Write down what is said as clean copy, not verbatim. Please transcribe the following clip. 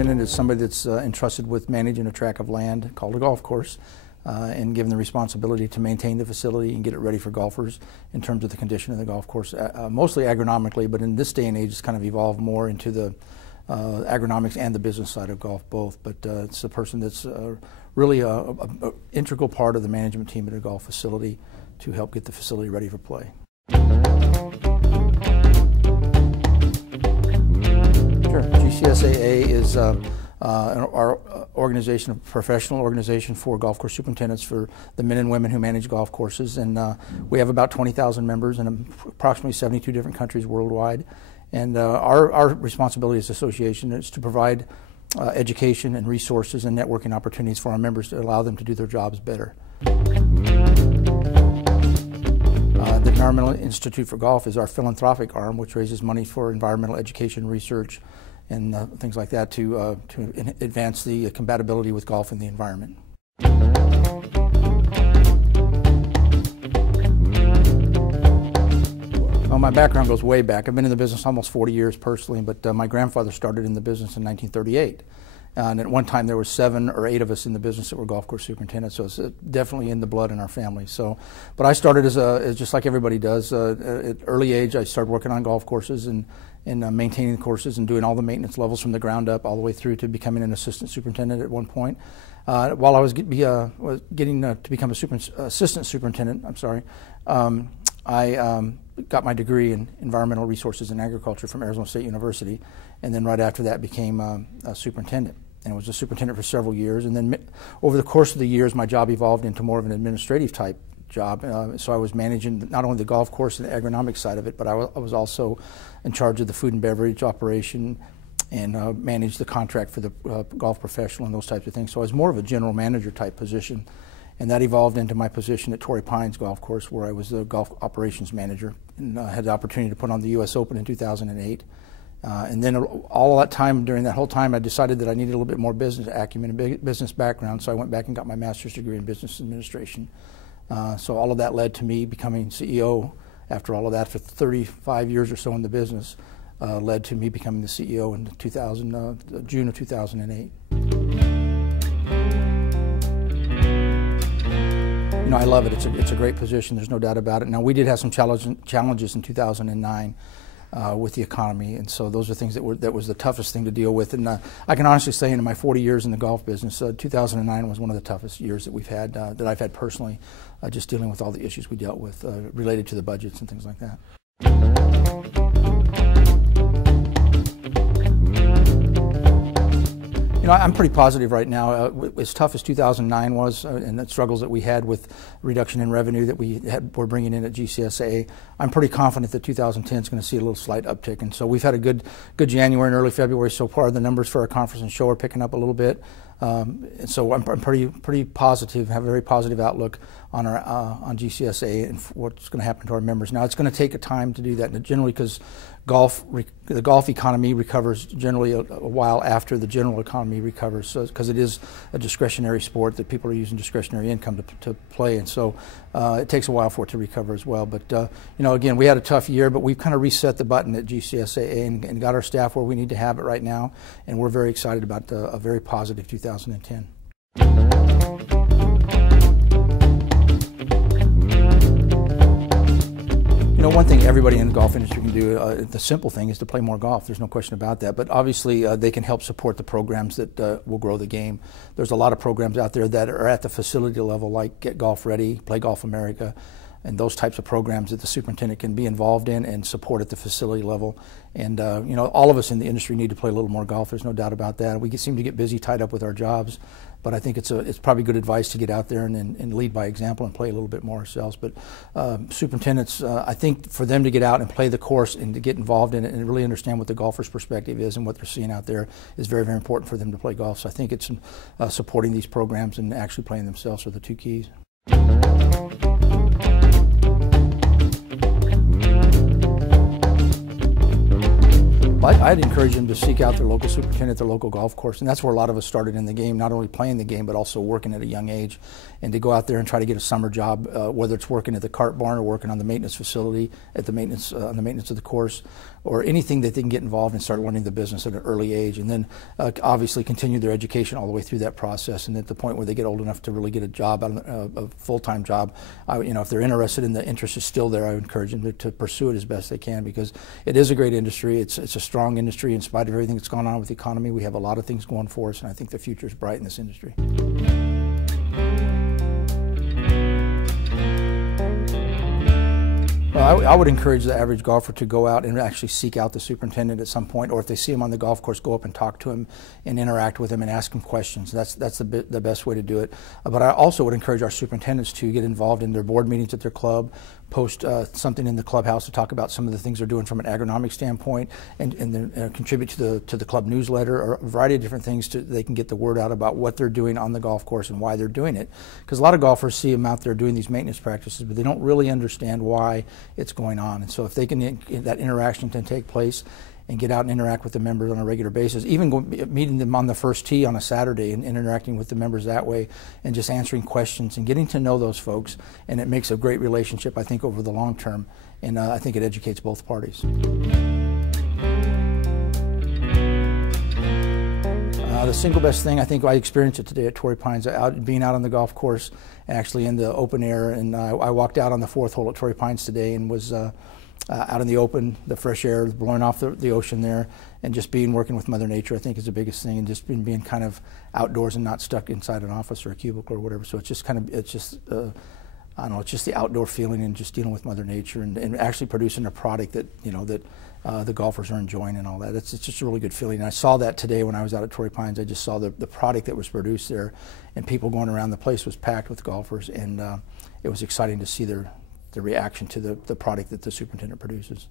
superintendent is somebody that's entrusted with managing a tract of land called a golf course and given the responsibility to maintain the facility and get it ready for golfers in terms of the condition of the golf course, mostly agronomically, but in this day and age it's kind of evolved more into the agronomics and the business side of golf both. But it's the person that's really a integral part of the management team at a golf facility to help get the facility ready for play. Sure. GCSAA is our organization, a professional organization for golf course superintendents for the men and women who manage golf courses, and we have about 20,000 members in approximately 72 different countries worldwide. And our responsibility as an association is to provide education and resources and networking opportunities for our members to allow them to do their jobs better. The Environmental Institute for Golf is our philanthropic arm, which raises money for environmental education research and things like that to advance the compatibility with golf and the environment. Well, my background goes way back. I've been in the business almost 40 years personally, but my grandfather started in the business in 1938. And at one time there were 7 or 8 of us in the business that were golf course superintendents, so it's definitely in the blood in our family. So, but I started as just like everybody does. At early age, I started working on golf courses and maintaining the courses and doing all the maintenance levels from the ground up all the way through to becoming an assistant superintendent at one point. While I was getting to become assistant superintendent, I got my degree in environmental resources and agriculture from Arizona State University, and then right after that became a superintendent, and was a superintendent for several years. And then over the course of the years, my job evolved into more of an administrative type job. So I was managing not only the golf course and the agronomic side of it, but I was also in charge of the food and beverage operation and managed the contract for the golf professional and those types of things. So I was more of a general manager type position. And that evolved into my position at Torrey Pines Golf Course, where I was the golf operations manager, and had the opportunity to put on the U.S. Open in 2008. And then all that time, during that whole time, I decided that I needed a little bit more business acumen and business background, so I went back and got my master's degree in business administration. So all of that led to me becoming CEO. After all of that, for 35 years or so in the business, led to me becoming the CEO in June of 2008. You know, I love it. It's a great position. There's no doubt about it. Now, we did have some challenges in 2009 with the economy, and so those are things that was the toughest thing to deal with. And I can honestly say, in my 40 years in the golf business, 2009 was one of the toughest years that we've had, that I've had personally, just dealing with all the issues we dealt with related to the budgets and things like that. You know, I'm pretty positive right now. As tough as 2009 was, and the struggles that we had with reduction in revenue that we're bringing in at GCSAA, I'm pretty confident that 2010 is going to see a little slight uptick. And so we've had a good January and early February so far. The numbers for our conference and show are picking up a little bit. And so I'm pretty positive, have a very positive outlook on our on GCSAA and what's going to happen to our members. Now, it's going to take a time to do that, and generally because the golf economy recovers generally a while after the general economy recovers, because it is a discretionary sport that people are using discretionary income to play, and so it takes a while for it to recover as well. But you know, again, we had a tough year, but we've kind of reset the button at GCSAA and got our staff where we need to have it right now, and we're very excited about a very positive 2010. You know, one thing everybody in the golf industry can do, the simple thing, is to play more golf. There's no question about that. But obviously, they can help support the programs that will grow the game. There's a lot of programs out there that are at the facility level, like Get Golf Ready, Play Golf America, and those types of programs that the superintendent can be involved in and support at the facility level. And you know, all of us in the industry need to play a little more golf. There's no doubt about that. We seem to get busy, tied up with our jobs, but I think it's probably good advice to get out there and lead by example and play a little bit more ourselves. But superintendents, I think for them to get out and play the course and to get involved in it and really understand what the golfer's perspective is and what they're seeing out there is very, very important for them to play golf. So I think it's supporting these programs and actually playing themselves are the two keys. I'd encourage them to seek out their local superintendent, their local golf course, and that's where a lot of us started in the game, not only playing the game but also working at a young age, and to go out there and try to get a summer job, whether it's working at the cart barn or working on the maintenance facility, at the maintenance on the maintenance of the course, or anything that they can get involved in, start learning the business at an early age, and then obviously continue their education all the way through that process. And at the point where they get old enough to really get a job, a full-time job, if they're interested and the interest is still there, I would encourage them to pursue it as best they can, because it is a great industry. It's a strong industry in spite of everything that's gone on with the economy. We have a lot of things going for us, and I think the future is bright in this industry. Well, I would encourage the average golfer to go out and actually seek out the superintendent at some point, or if they see him on the golf course, go up and talk to him and interact with him and ask him questions. That's the best way to do it. But I also would encourage our superintendents to get involved in their board meetings at their club, post something in the clubhouse to talk about some of the things they're doing from an agronomic standpoint, and then contribute to the club newsletter, or a variety of different things they can get the word out about what they're doing on the golf course and why they're doing it. Because a lot of golfers see them out there doing these maintenance practices, but they don't really understand why it's going on. And so if they can, that interaction can take place and get out and interact with the members on a regular basis, even meeting them on the first tee on a Saturday and interacting with the members that way, and just answering questions and getting to know those folks, and it makes a great relationship, I think, over the long term, and I think it educates both parties. The single best thing, I think I experienced it today at Torrey Pines, being out on the golf course, actually in the open air, and I walked out on the 4th hole at Torrey Pines today and was out in the open, the fresh air blowing off the ocean there, and just working with Mother Nature, I think, is the biggest thing, and just being kind of outdoors and not stuck inside an office or a cubicle or whatever. So it's just I don't know, it's just the outdoor feeling and just dealing with Mother Nature and actually producing a product that the golfers are enjoying and all that. It's just a really good feeling. And I saw that today when I was out at Torrey Pines. I just saw the product that was produced there, and people going around. The place was packed with golfers, and it was exciting to see the reaction to the product that the superintendent produces.